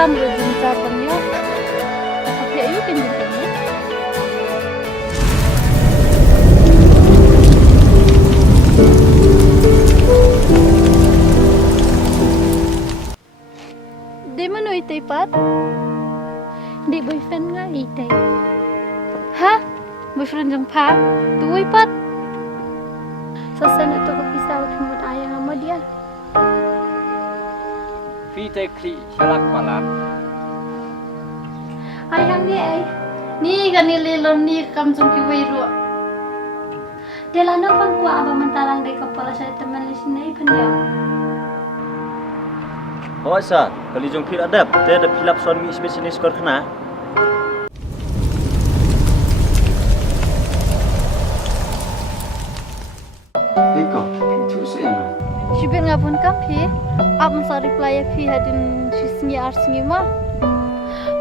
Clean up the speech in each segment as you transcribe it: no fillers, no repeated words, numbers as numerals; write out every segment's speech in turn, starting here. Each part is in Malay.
kam rajin capannya. Tapi ayo pinjamnya. Di mana itay pat? Di boyfriend nga itay. Ha? Boyfriend jang pa? Tuwi pat? Sasana to kapisaw himut ayang mo dia. Pite kli halak malam. Ayang ni ay. Ni kanililom ni kamsong kiwiro. Dela no pang kuwa aba mantalang day kapala sa teman lisinay pandya. Hoi sa, kali jong phil adap, te da philap son mi specialist kor khana. Eko, tu se na. Shibir nga pun kam phi. Ab sa reply phi hadin shisngi arsingi ma.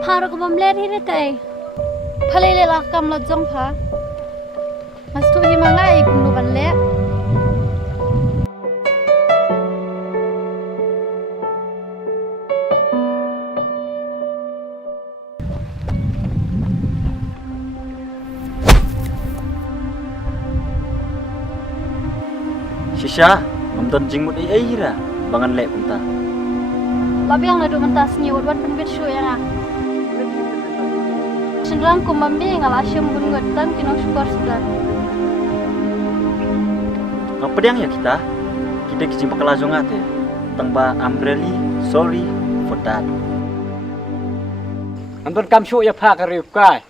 Pharo ko bamler hi re tay. Phalai le la kam la jong pha. Mastu hi manga ik nu ban le. Shisha, mamton jingmut ai hira, bangan le punta. Labi ang nadu mentas ni wadwan penbit shu ya na. Senrang kumambi ngala asyam bun ngetan kinong syukur sebelah. Ngapa diang ya kita? Kita kijing pakalajong ate. Tang ba I'm really sorry for that. Anton kam shu ya pa ka riu kai.